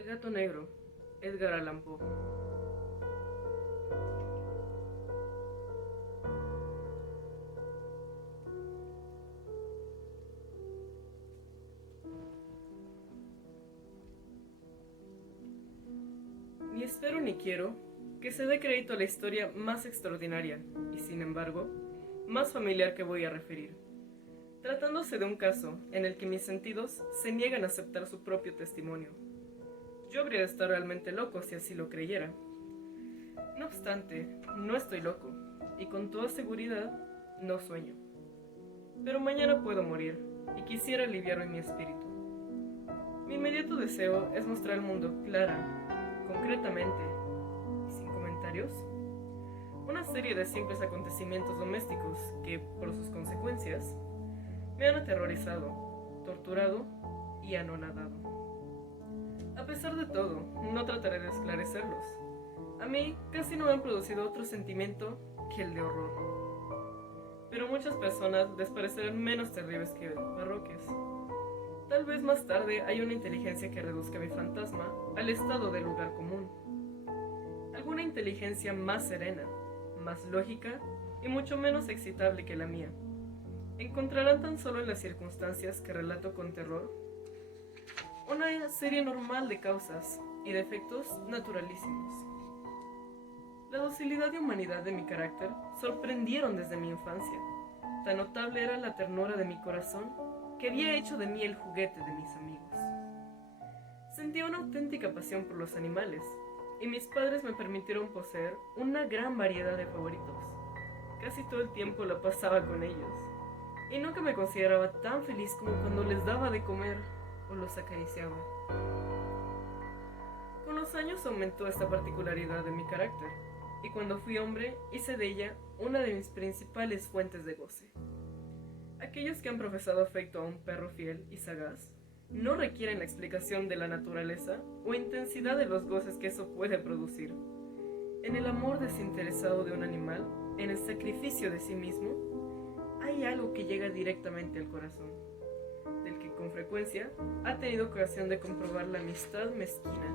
El gato negro, Edgar Allan Poe. Ni espero ni quiero que se dé crédito a la historia más extraordinaria y, sin embargo, más familiar que voy a referir, tratándose de un caso en el que mis sentidos se niegan a aceptar su propio testimonio. Yo habría de estar realmente loco si así lo creyera. No obstante, no estoy loco, y con toda seguridad, no sueño. Pero mañana puedo morir, y quisiera aliviar hoy mi espíritu. Mi inmediato deseo es mostrar al mundo clara, concretamente, y sin comentarios, una serie de simples acontecimientos domésticos que, por sus consecuencias, me han aterrorizado, torturado y anonadado. A pesar de todo, no trataré de esclarecerlos. A mí casi no me han producido otro sentimiento que el de horror. Pero muchas personas les parecerán menos terribles que parroquias. Tal vez más tarde haya una inteligencia que reduzca mi fantasma al estado de lugar común. Alguna inteligencia más serena, más lógica y mucho menos excitable que la mía. Encontrarán tan solo en las circunstancias que relato con terror una serie normal de causas y de efectos naturalísimos. La docilidad y humanidad de mi carácter sorprendieron desde mi infancia. Tan notable era la ternura de mi corazón que había hecho de mí el juguete de mis amigos. Sentía una auténtica pasión por los animales, y mis padres me permitieron poseer una gran variedad de favoritos. Casi todo el tiempo la pasaba con ellos, y nunca me consideraba tan feliz como cuando les daba de comer o los acariciaba. Con los años aumentó esta particularidad de mi carácter, y cuando fui hombre hice de ella una de mis principales fuentes de goce. Aquellos que han profesado afecto a un perro fiel y sagaz no requieren la explicación de la naturaleza o intensidad de los goces que eso puede producir. En el amor desinteresado de un animal, en el sacrificio de sí mismo, hay algo que llega directamente al corazón, del que con frecuencia ha tenido ocasión de comprobar la amistad mezquina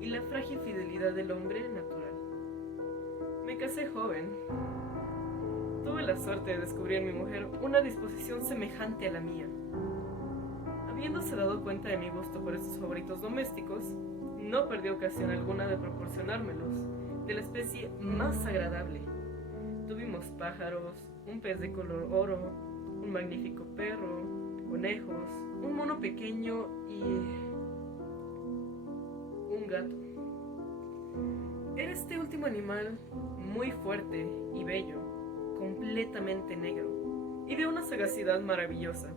y la frágil fidelidad del hombre natural. Me casé joven. Tuve la suerte de descubrir en mi mujer una disposición semejante a la mía. Habiéndose dado cuenta de mi gusto por estos favoritos domésticos, no perdió ocasión alguna de proporcionármelos, de la especie más agradable. Tuvimos pájaros, un pez de color oro, un magnífico perro, conejos, un mono pequeño y un gato. Era este último animal muy fuerte y bello, completamente negro y de una sagacidad maravillosa.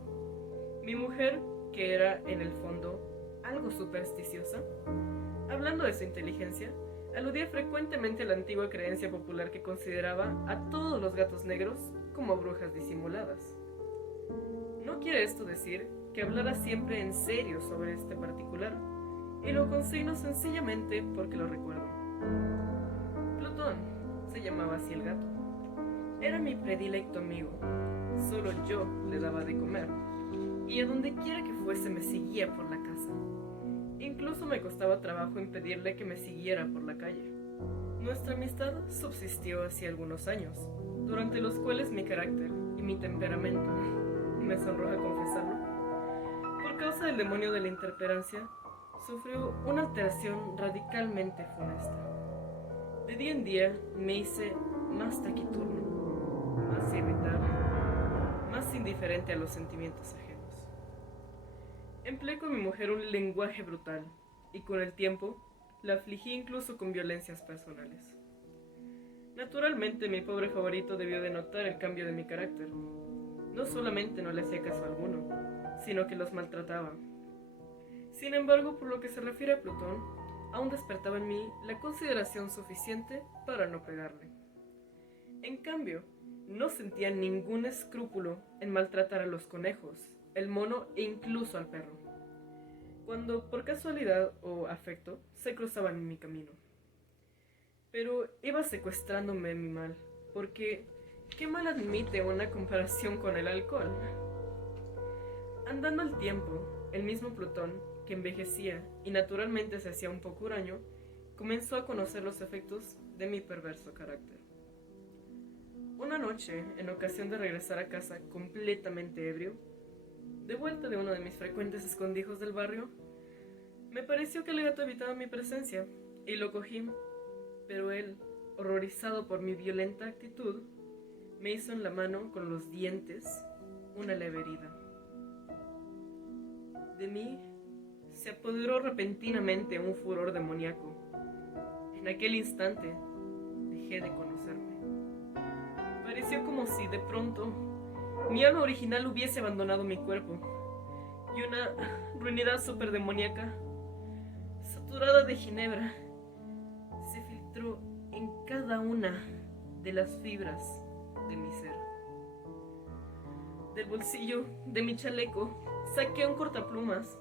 Mi mujer, que era en el fondo algo supersticiosa, hablando de su inteligencia, aludía frecuentemente a la antigua creencia popular que consideraba a todos los gatos negros como brujas disimuladas. No quiere esto decir que hablara siempre en serio sobre este particular, y lo consigno sencillamente porque lo recuerdo. Plutón se llamaba así el gato. Era mi predilecto amigo. Solo yo le daba de comer, y a donde quiera que fuese me seguía por la casa. Incluso me costaba trabajo impedirle que me siguiera por la calle. Nuestra amistad subsistió hace algunos años, durante los cuales mi carácter y mi temperamento, me sonroja confesarlo, por causa del demonio de la intemperancia, sufrió una alteración radicalmente funesta. De día en día me hice más taciturno, más irritable, más indiferente a los sentimientos ajenos. Empleé con mi mujer un lenguaje brutal, y con el tiempo la afligí incluso con violencias personales. Naturalmente mi pobre favorito debió de notar el cambio de mi carácter. No solamente no le hacía caso alguno, sino que los maltrataba. Sin embargo, por lo que se refiere a Plutón, aún despertaba en mí la consideración suficiente para no pegarle. En cambio, no sentía ningún escrúpulo en maltratar a los conejos, el mono e incluso al perro, cuando por casualidad o afecto se cruzaban en mi camino. Pero iba secuestrándome mi mal, porque ¿qué mal admite una comparación con el alcohol? Andando el tiempo, el mismo Plutón, que envejecía y naturalmente se hacía un poco huraño, comenzó a conocer los efectos de mi perverso carácter. Una noche, en ocasión de regresar a casa completamente ebrio, de vuelta de uno de mis frecuentes escondrijos del barrio, me pareció que el gato evitaba mi presencia y lo cogí, pero él, horrorizado por mi violenta actitud, me hizo en la mano con los dientes una leve herida. De mí se apoderó repentinamente un furor demoníaco. En aquel instante dejé de conocerme. Pareció como si de pronto mi alma original hubiese abandonado mi cuerpo y una ruinidad superdemoníaca, saturada de ginebra, se filtró en cada una de las fibras de mi ser. Del bolsillo de mi chaleco saqué un cortaplumas,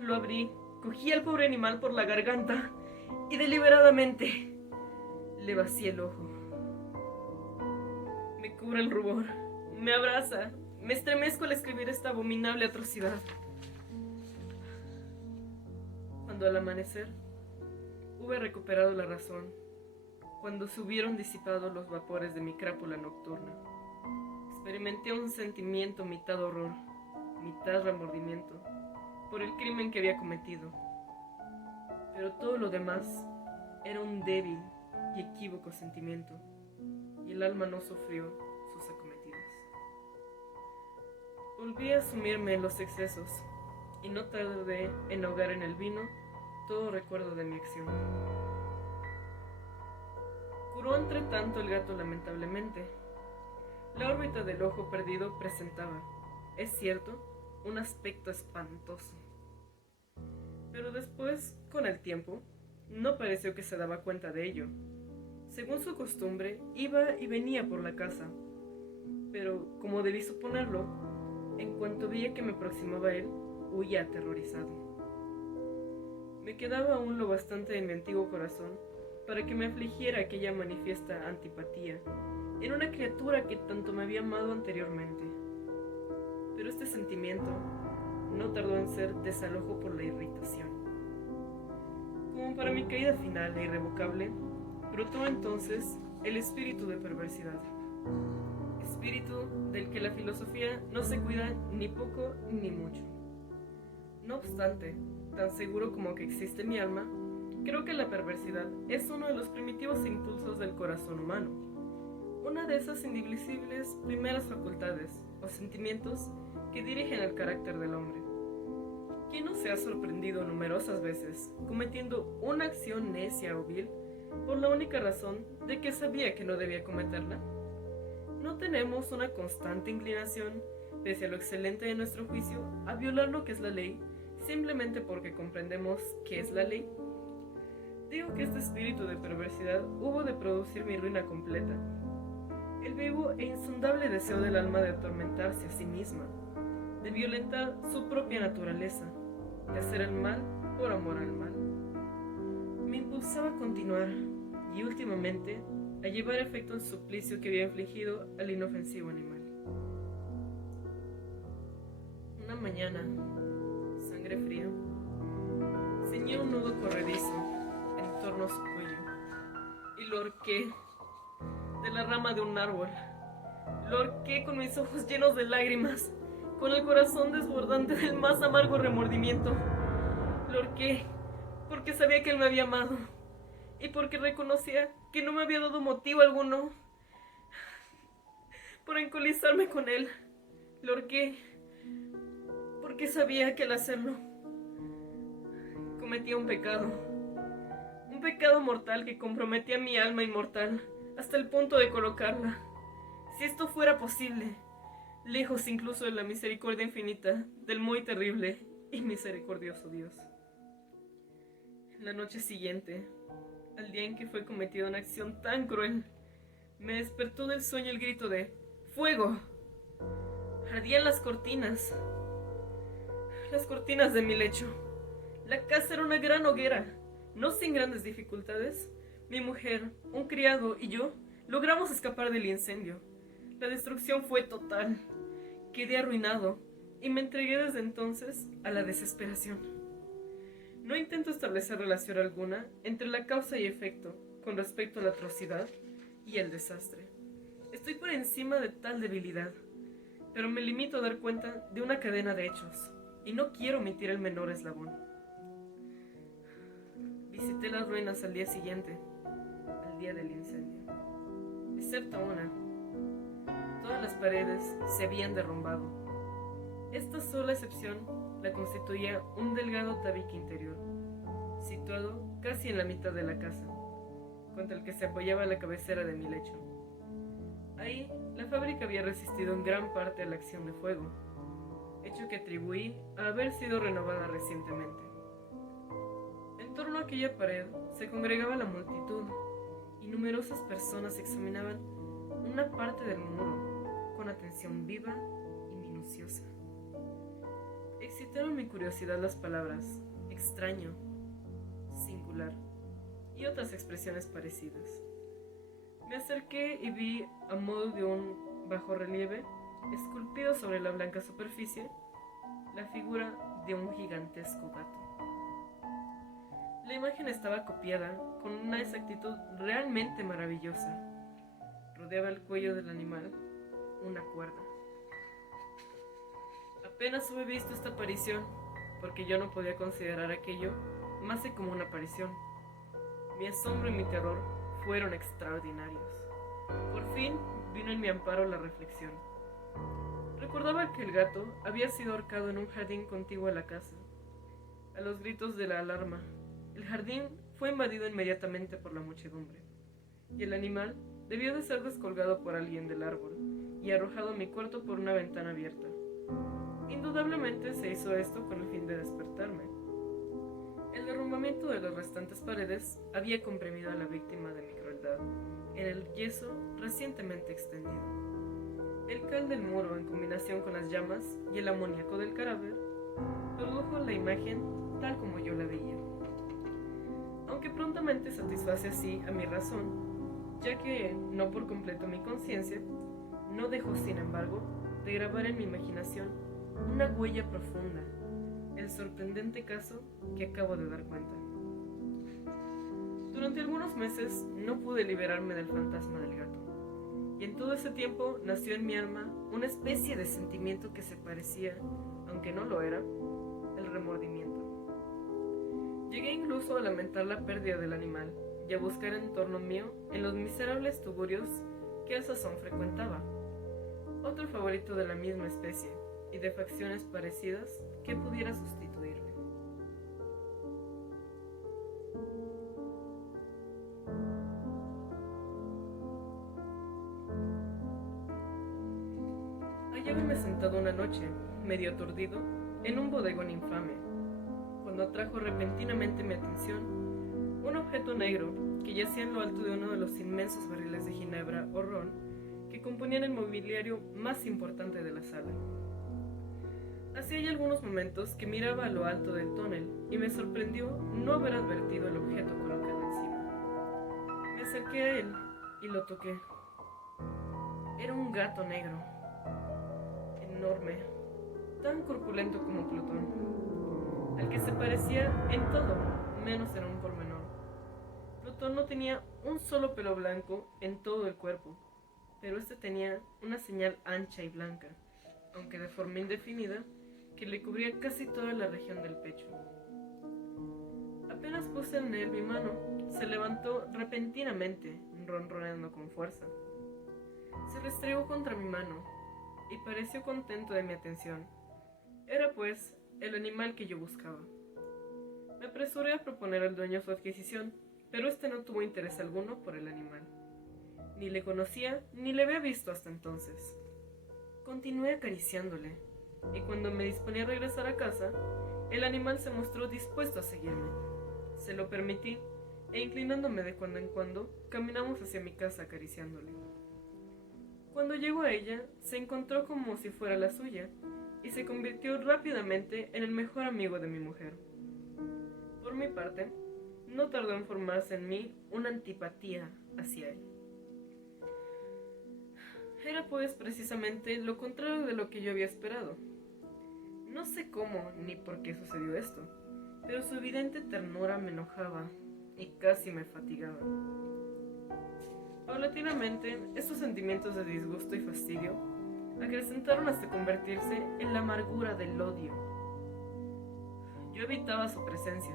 lo abrí, cogí al pobre animal por la garganta y deliberadamente le vacié el ojo. Me cubre el rubor, me abraza, me estremezco al escribir esta abominable atrocidad. Cuando al amanecer hube recuperado la razón, cuando se hubieron disipado los vapores de mi crápula nocturna, experimenté un sentimiento mitad horror, mitad remordimiento por el crimen que había cometido. Pero todo lo demás era un débil y equívoco sentimiento, y el alma no sufrió sus acometidas. Volví a sumirme en los excesos, y no tardé en ahogar en el vino todo recuerdo de mi acción. Curó entre tanto el gato lamentablemente. La órbita del ojo perdido presentaba, es cierto, un aspecto espantoso. Pero después, con el tiempo, no pareció que se daba cuenta de ello. Según su costumbre, iba y venía por la casa. Pero, como debí suponerlo, en cuanto veía que me aproximaba a él, huía aterrorizado. Me quedaba aún lo bastante de mi antiguo corazón para que me afligiera aquella manifiesta antipatía en una criatura que tanto me había amado anteriormente. Pero este sentimiento no tardó en ser desalojo por la irritación. Como para mi caída final e irrevocable, brotó entonces el espíritu de perversidad, espíritu del que la filosofía no se cuida ni poco ni mucho. No obstante, tan seguro como que existe mi alma, creo que la perversidad es uno de los primitivos impulsos del corazón humano, una de esas indivisibles primeras facultades o sentimientos que dirigen el carácter del hombre. ¿Quién no se ha sorprendido numerosas veces cometiendo una acción necia o vil por la única razón de que sabía que no debía cometerla? ¿No tenemos una constante inclinación, pese a lo excelente de nuestro juicio, a violar lo que es la ley, simplemente porque comprendemos qué es la ley? Digo que este espíritu de perversidad hubo de producir mi ruina completa. El vivo e insondable deseo del alma de atormentarse a sí misma, de violentar su propia naturaleza, de hacer el mal por amor al mal, me impulsaba a continuar y últimamente a llevar a efecto el suplicio que había infligido al inofensivo animal. Una mañana, sangre fría, ceñí un nudo corredizo en torno a su cuello y lo ahorqué de la rama de un árbol. Lo ahorqué con mis ojos llenos de lágrimas, con el corazón desbordante del más amargo remordimiento. Lo ahorqué porque sabía que él me había amado y porque reconocía que no me había dado motivo alguno por encolizarme con él. Lo ahorqué porque sabía que al hacerlo cometía un pecado mortal que comprometía mi alma inmortal hasta el punto de colocarla, si esto fuera posible, lejos incluso de la misericordia infinita del muy terrible y misericordioso Dios. En la noche siguiente, al día en que fue cometida una acción tan cruel, me despertó del sueño el grito de ¡fuego! Ardían las cortinas de mi lecho. La casa era una gran hoguera. No sin grandes dificultades, mi mujer, un criado y yo logramos escapar del incendio. La destrucción fue total. Quedé arruinado y me entregué desde entonces a la desesperación. No intento establecer relación alguna entre la causa y efecto con respecto a la atrocidad y el desastre. Estoy por encima de tal debilidad, pero me limito a dar cuenta de una cadena de hechos, y no quiero omitir el menor eslabón. Visité las ruinas al día siguiente, al día del incendio, excepto una. Todas las paredes se habían derrumbado. Esta sola excepción la constituía un delgado tabique interior, situado casi en la mitad de la casa, contra el que se apoyaba la cabecera de mi lecho. Ahí, la fábrica había resistido en gran parte a la acción de fuego, hecho que atribuí a haber sido renovada recientemente. En torno a aquella pared se congregaba la multitud, y numerosas personas examinaban una parte del muro con atención viva y minuciosa. Excitaron mi curiosidad las palabras extraño, singular y otras expresiones parecidas. Me acerqué y vi, a modo de un bajorrelieve, esculpido sobre la blanca superficie, la figura de un gigantesco gato. La imagen estaba copiada con una exactitud realmente maravillosa. Rodeaba el cuello del animal una cuerda. Apenas hube visto esta aparición, porque yo no podía considerar aquello más que como una aparición. Mi asombro y mi terror fueron extraordinarios. Por fin vino en mi amparo la reflexión. Recordaba que el gato había sido ahorcado en un jardín contiguo a la casa. A los gritos de la alarma, el jardín fue invadido inmediatamente por la muchedumbre, y el animal debió de ser descolgado por alguien del árbol y arrojado a mi cuarto por una ventana abierta. Indudablemente se hizo esto con el fin de despertarme. El derrumbamiento de las restantes paredes había comprimido a la víctima de mi crueldad en el yeso recientemente extendido. El cal del muro, en combinación con las llamas y el amoníaco del cadáver, produjo la imagen tal como yo la veía. Aunque prontamente satisface así a mi razón, ya que, no por completo mi conciencia, no dejó, sin embargo, de grabar en mi imaginación una huella profunda, el sorprendente caso que acabo de dar cuenta. Durante algunos meses no pude liberarme del fantasma del gato, y en todo ese tiempo nació en mi alma una especie de sentimiento que se parecía, aunque no lo era, el remordimiento. Llegué incluso a lamentar la pérdida del animal y a buscar en torno mío en los miserables tugurios que al sazón frecuentaba, otro favorito de la misma especie y de facciones parecidas que pudiera sustituirme. Hallábame sentado una noche, medio aturdido, en un bodegón infame, cuando atrajo repentinamente mi atención un objeto negro que yacía en lo alto de uno de los inmensos barriles de ginebra o ron que componían el mobiliario más importante de la sala. Hacía ya algunos momentos que miraba a lo alto del tonel y me sorprendió no haber advertido el objeto colocado encima. Me acerqué a él y lo toqué. Era un gato negro, enorme, tan corpulento como Plutón, al que se parecía en todo, menos en un pormenor. Plutón no tenía un solo pelo blanco en todo el cuerpo, pero este tenía una señal ancha y blanca, aunque de forma indefinida, que le cubría casi toda la región del pecho. Apenas puse en él mi mano, se levantó repentinamente, ronroneando con fuerza. Se restregó contra mi mano y pareció contento de mi atención. Era, pues, el animal que yo buscaba. Me apresuré a proponer al dueño su adquisición, pero este no tuvo interés alguno por el animal. Ni le conocía ni le había visto hasta entonces. Continué acariciándole, y cuando me disponía a regresar a casa, el animal se mostró dispuesto a seguirme. Se lo permití, e inclinándome de cuando en cuando, caminamos hacia mi casa acariciándole. Cuando llegó a ella, se encontró como si fuera la suya, y se convirtió rápidamente en el mejor amigo de mi mujer. Por mi parte, no tardó en formarse en mí una antipatía hacia él. Era pues precisamente lo contrario de lo que yo había esperado. No sé cómo ni por qué sucedió esto, pero su evidente ternura me enojaba y casi me fatigaba. Paulatinamente, estos sentimientos de disgusto y fastidio acrecentaron hasta convertirse en la amargura del odio. Yo evitaba su presencia,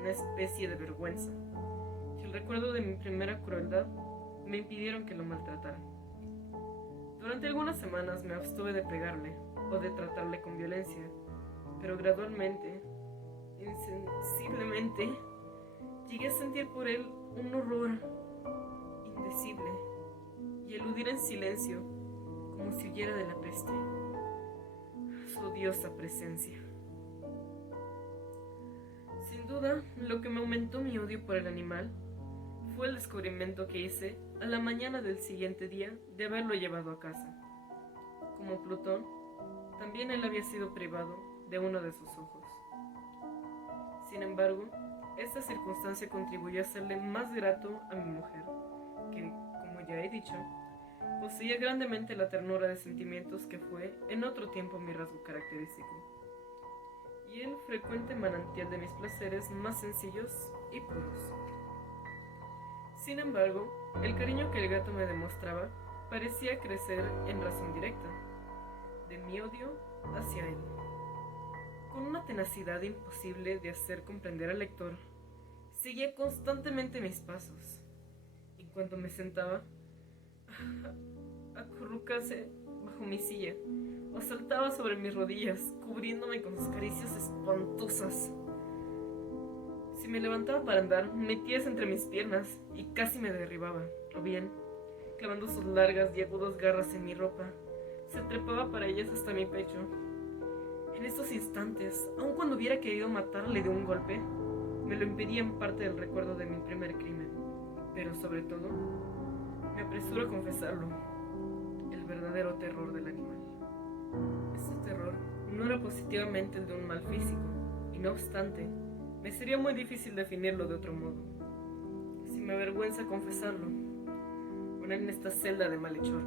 una especie de vergüenza, y el recuerdo de mi primera crueldad me impidieron que lo maltratara. Durante algunas semanas me abstuve de pegarle o de tratarle con violencia, pero gradualmente, insensiblemente, llegué a sentir por él un horror indecible y eludir en silencio como si huyera de la peste, su odiosa presencia. Sin duda, lo que me aumentó mi odio por el animal fue el descubrimiento que hice a la mañana del siguiente día de haberlo llevado a casa. Como Plutón, también él había sido privado de uno de sus ojos. Sin embargo, esta circunstancia contribuyó a hacerle más grato a mi mujer, que, como ya he dicho, poseía grandemente la ternura de sentimientos que fue en otro tiempo mi rasgo característico, y el frecuente manantial de mis placeres más sencillos y puros. Sin embargo, el cariño que el gato me demostraba parecía crecer en razón directa de mi odio hacia él, con una tenacidad imposible de hacer comprender al lector. Seguía constantemente mis pasos, y cuando me sentaba, acurrucase bajo mi silla o saltaba sobre mis rodillas, cubriéndome con sus caricias espantosas. Si me levantaba para andar, metíase entre mis piernas y casi me derribaba, o bien, clavando sus largas y agudas garras en mi ropa, se trepaba para ellas hasta mi pecho. En estos instantes, aun cuando hubiera querido matarle de un golpe, me lo impedía en parte el recuerdo de mi primer crimen, pero sobre todo, me apresuro a confesarlo, el verdadero terror del animal. Este terror no era positivamente el de un mal físico, y no obstante, me sería muy difícil definirlo de otro modo. Si me avergüenza confesarlo, poner en esta celda de malhechor.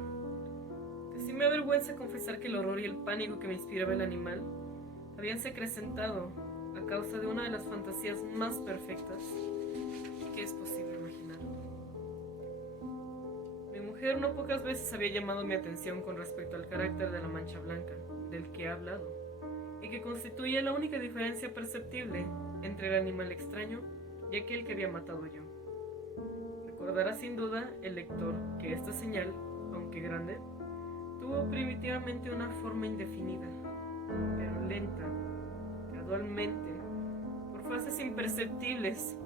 Que si me avergüenza confesar que el horror y el pánico que me inspiraba el animal habíanse acrecentado a causa de una de las fantasías más perfectas que es posible imaginar. Mi mujer no pocas veces había llamado mi atención con respecto al carácter de la mancha blanca, del que he hablado, y que constituía la única diferencia perceptible entre el animal extraño y aquel que había matado yo. Recordará sin duda el lector que esta señal, aunque grande, tuvo primitivamente una forma indefinida, pero lenta, gradualmente, por fases imperceptibles,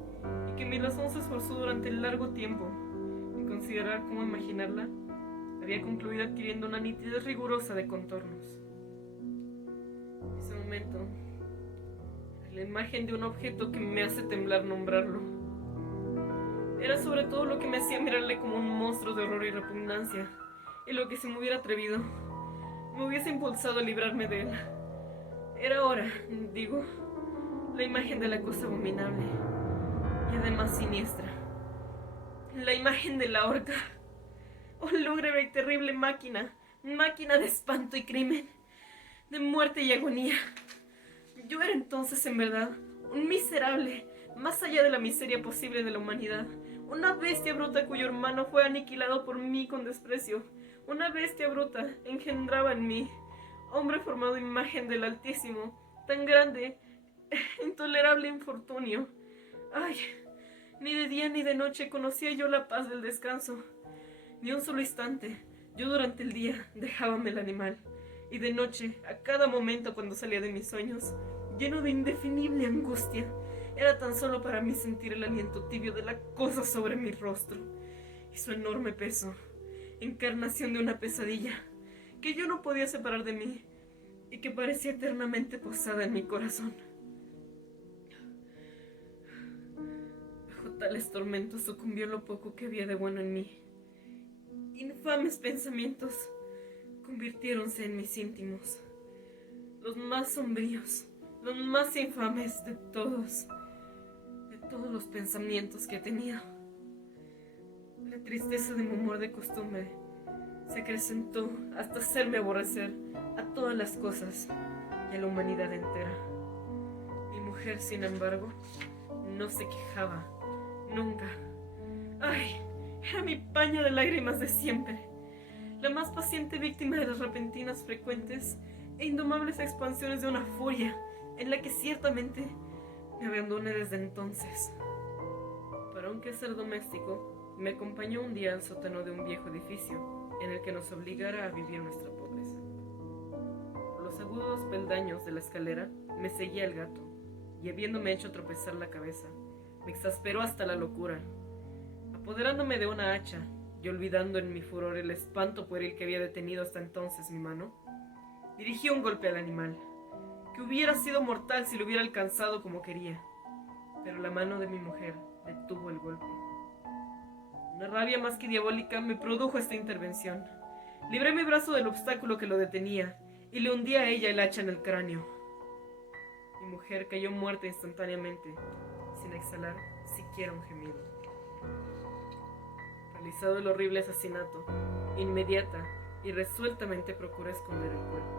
y que mi razón se esforzó durante largo tiempo en considerar cómo imaginarla, había concluido adquiriendo una nitidez rigurosa de contornos. En ese momento, la imagen de un objeto que me hace temblar nombrarlo. Era sobre todo lo que me hacía mirarle como un monstruo de horror y repugnancia, y lo que si me hubiera atrevido, me hubiese impulsado a librarme de él. Era ahora, digo, la imagen de la cosa abominable, y además siniestra. La imagen de la horca. Oh, lúgubre y terrible máquina, máquina de espanto y crimen, de muerte y agonía. Yo era entonces, en verdad, un miserable, más allá de la miseria posible de la humanidad. Una bestia bruta cuyo hermano fue aniquilado por mí con desprecio. Una bestia bruta engendraba en mí, hombre formado imagen del Altísimo, tan grande, intolerable infortunio. Ay, ni de día ni de noche conocía yo la paz del descanso. Ni un solo instante. Yo durante el día dejábame el animal, y de noche, a cada momento cuando salía de mis sueños, lleno de indefinible angustia, era tan solo para mí sentir el aliento tibio de la cosa sobre mi rostro, y su enorme peso, encarnación de una pesadilla, que yo no podía separar de mí, y que parecía eternamente posada en mi corazón. Bajo tales tormentos sucumbió lo poco que había de bueno en mí. Infames pensamientos convirtiéronse en mis íntimos, los más sombríos, los más infames de todos los pensamientos que he tenido. La tristeza de mi humor de costumbre se acrecentó hasta hacerme aborrecer a todas las cosas y a la humanidad entera. Mi mujer mujer, sin embargo, no se quejaba, nunca. ¡Ay! Era mi paño de lágrimas de siempre, la más paciente víctima de las repentinas, frecuentes e indomables expansiones de una furia en la que ciertamente me abandoné desde entonces. Para un quehacer doméstico, me acompañó un día al sótano de un viejo edificio en el que nos obligara a vivir nuestra pobreza. Por los agudos peldaños de la escalera me seguía el gato, y habiéndome hecho tropezar la cabeza, me exasperó hasta la locura. Apoderándome de una hacha y olvidando en mi furor el espanto pueril que había detenido hasta entonces mi mano, dirigí un golpe al animal, que hubiera sido mortal si lo hubiera alcanzado como quería, pero la mano de mi mujer detuvo el golpe. Una rabia más que diabólica me produjo esta intervención. Libré mi brazo del obstáculo que lo detenía y le hundí a ella el hacha en el cráneo. Mi mujer cayó muerta instantáneamente, sin exhalar siquiera un gemido. Realizado el horrible asesinato, inmediata y resueltamente procuré esconder el cuerpo.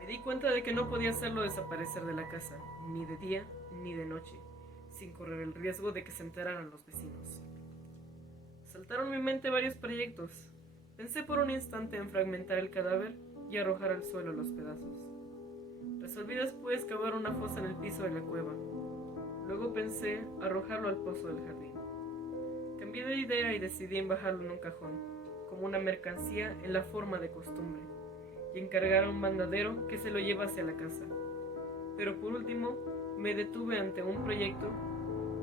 Me di cuenta de que no podía hacerlo desaparecer de la casa, ni de día ni de noche, sin correr el riesgo de que se enteraran los vecinos. Saltaron en mi mente varios proyectos. Pensé por un instante en fragmentar el cadáver y arrojar al suelo los pedazos. Resolví después cavar una fosa en el piso de la cueva. Luego pensé arrojarlo al pozo del jardín. Cambié de idea y decidí embajarlo en un cajón, como una mercancía en la forma de costumbre, y encargar a un mandadero que se lo llevase a la casa. Pero por último, me detuve ante un proyecto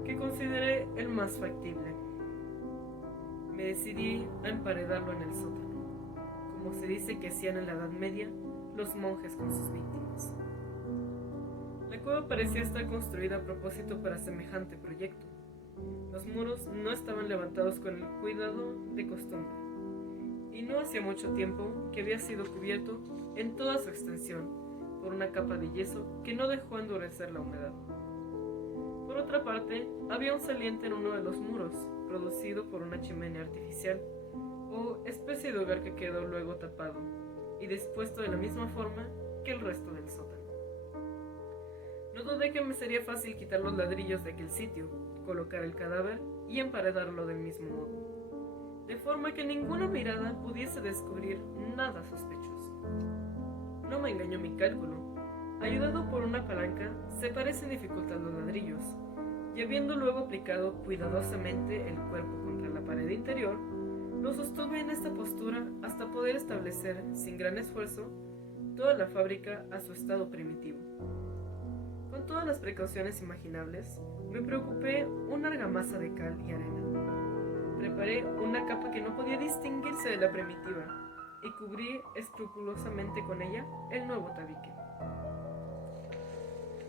que consideré el más factible. Me decidí a emparedarlo en el sótano, como se dice que hacían en la Edad Media los monjes con sus víctimas. La cueva parecía estar construida a propósito para semejante proyecto. Los muros no estaban levantados con el cuidado de costumbre, y no hacía mucho tiempo que había sido cubierto en toda su extensión por una capa de yeso que no dejó endurecer la humedad. Por otra parte, había un saliente en uno de los muros, producido por una chimenea artificial, o especie de hogar que quedó luego tapado y dispuesto de la misma forma que el resto del sótano. No dudé que me sería fácil quitar los ladrillos de aquel sitio, colocar el cadáver y emparedarlo del mismo modo, de forma que ninguna mirada pudiese descubrir nada sospechoso. No me engañó mi cálculo. Ayudado por una palanca, separé sin dificultad los ladrillos, y habiendo luego aplicado cuidadosamente el cuerpo contra la pared interior, lo sostuve en esta postura hasta poder establecer, sin gran esfuerzo, toda la fábrica a su estado primitivo. Con todas las precauciones imaginables, me preocupé una argamasa de cal y arena. Preparé una capa que no podía distinguirse de la primitiva y cubrí escrupulosamente con ella el nuevo tabique.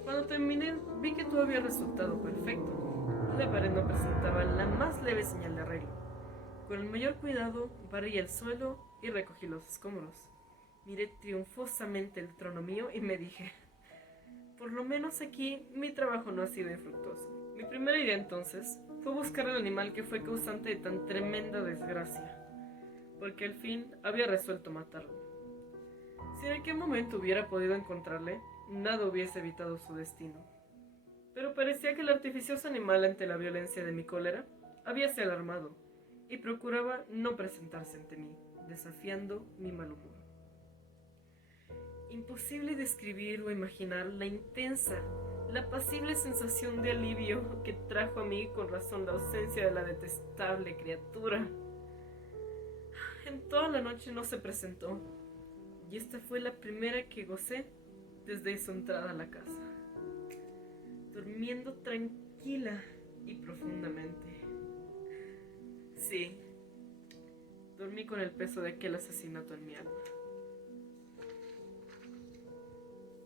Cuando terminé, vi que todo había resultado perfecto. La pared no presentaba la más leve señal de arreglo. Con el mayor cuidado, barrí el suelo y recogí los escombros. Miré triunfosamente el trono mío y me dije: por lo menos aquí mi trabajo no ha sido infructuoso. Mi primera idea entonces fue buscar al animal que fue causante de tan tremenda desgracia, porque al fin había resuelto matarlo. Si en aquel momento hubiera podido encontrarle, nada hubiese evitado su destino. Pero parecía que el artificioso animal, ante la violencia de mi cólera, habíase alarmado y procuraba no presentarse ante mí, desafiando mi mal humor. Imposible describir o imaginar la intensa, la apacible sensación de alivio que trajo a mí con razón la ausencia de la detestable criatura. En toda la noche no se presentó, y esta fue la primera que gocé desde su entrada a la casa, durmiendo tranquila y profundamente. Sí, dormí con el peso de aquel asesinato en mi alma.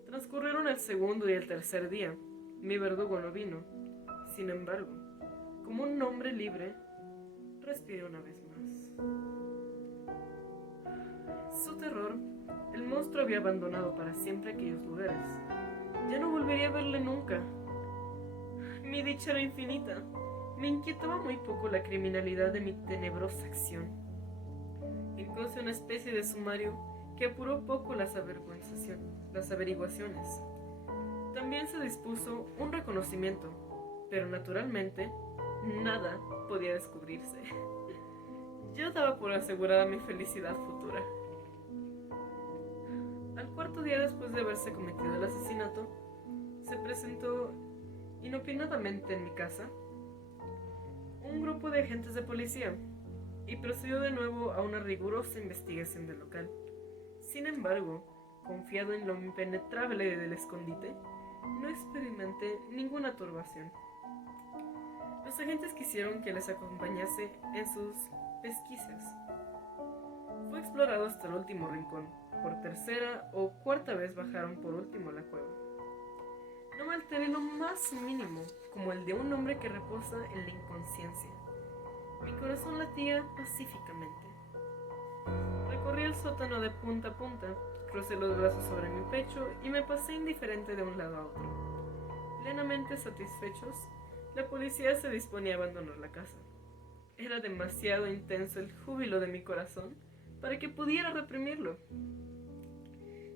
Transcurrieron el segundo y el tercer día. Mi verdugo no vino. Sin embargo, como un hombre libre, respiré una vez más. Su terror, el monstruo había abandonado para siempre aquellos lugares. Ya no volvería a verle nunca. Mi dicha era infinita. Me inquietaba muy poco la criminalidad de mi tenebrosa acción. Impuse una especie de sumario que apuró poco las averiguaciones. También se dispuso un reconocimiento, pero naturalmente nada podía descubrirse. Yo daba por asegurada mi felicidad futura. Al cuarto día después de haberse cometido el asesinato, se presentó inopinadamente en mi casa un grupo de agentes de policía y procedió de nuevo a una rigurosa investigación del local. Sin embargo, confiado en lo impenetrable del escondite, no experimenté ninguna turbación. Los agentes quisieron que les acompañase en sus pesquisas. Fue explorado hasta el último rincón. Por tercera o cuarta vez bajaron por último a la cueva. No me alteré lo más mínimo, como el de un hombre que reposa en la inconsciencia. Mi corazón latía pacíficamente. Recorrí el sótano de punta a punta, crucé los brazos sobre mi pecho y me pasé indiferente de un lado a otro. Plenamente satisfechos, la policía se disponía a abandonar la casa. Era demasiado intenso el júbilo de mi corazón para que pudiera reprimirlo.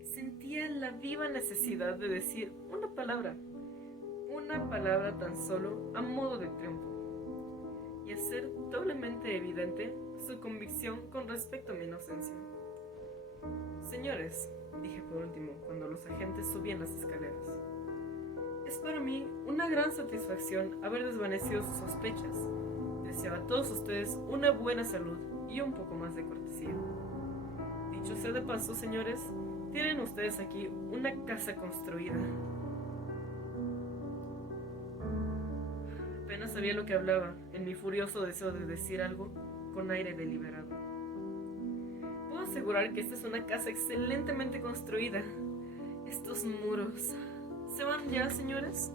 Sentía la viva necesidad de decir una palabra tan solo a modo de triunfo, y hacer doblemente evidente su convicción con respecto a mi inocencia. Señores, dije por último cuando los agentes subían las escaleras, es para mí una gran satisfacción haber desvanecido sus sospechas. Deseo a todos ustedes una buena salud y un poco más de cortesía. Dicho sea de paso, señores, tienen ustedes aquí una casa construida. Apenas sabía lo que hablaba, en mi furioso deseo de decir algo con aire deliberado. Puedo asegurar que esta es una casa excelentemente construida. Estos muros... ¿Se van ya, señores?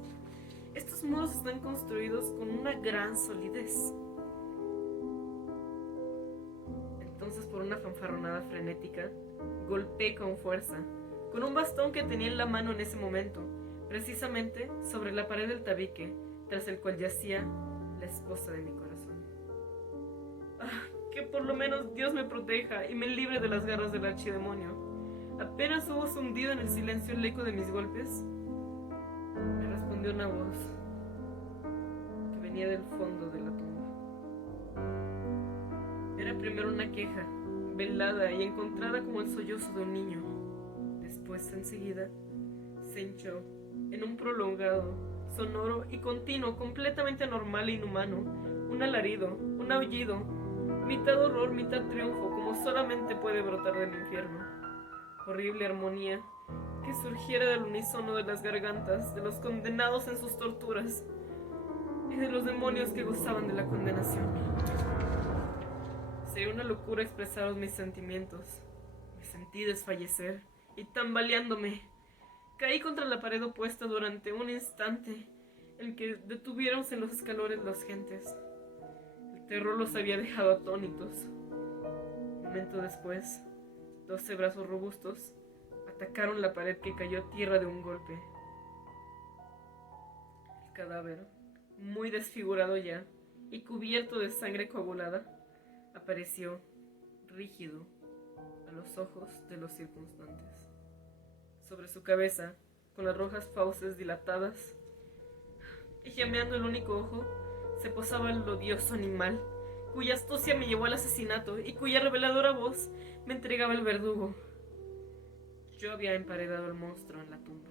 Estos muros están construidos con una gran solidez. Entonces, por una fanfarronada frenética, golpeé con fuerza, con un bastón que tenía en la mano en ese momento, precisamente sobre la pared del tabique, tras el cual yacía la esposa de mi corazón. ¡Ah! Que por lo menos Dios me proteja y me libre de las garras del archidemonio. Apenas hubo zumbido en el silencio el eco de mis golpes, me respondió una voz que venía del fondo de la tumba. Era primero una queja, velada y encontrada como el sollozo de un niño. Después, enseguida, se hinchó en un prolongado, sonoro y continuo, completamente anormal e inhumano, un alarido, un aullido, mitad horror, mitad triunfo, como solamente puede brotar del infierno. Horrible armonía que surgiera del unísono de las gargantas de los condenados en sus torturas y de los demonios que gozaban de la condenación. Sería una locura expresaros mis sentimientos. Me sentí desfallecer y, tambaleándome, caí contra la pared opuesta durante un instante en que detuviéronse en los escalones las gentes. El terror los había dejado atónitos. Un momento después, 12 brazos robustos atacaron la pared que cayó a tierra de un golpe. El cadáver, muy desfigurado ya y cubierto de sangre coagulada, apareció rígido a los ojos de los circunstantes. Sobre su cabeza, con las rojas fauces dilatadas y llameando el único ojo, se posaba el odioso animal cuya astucia me llevó al asesinato y cuya reveladora voz me entregaba el verdugo. Yo había emparedado al monstruo en la tumba.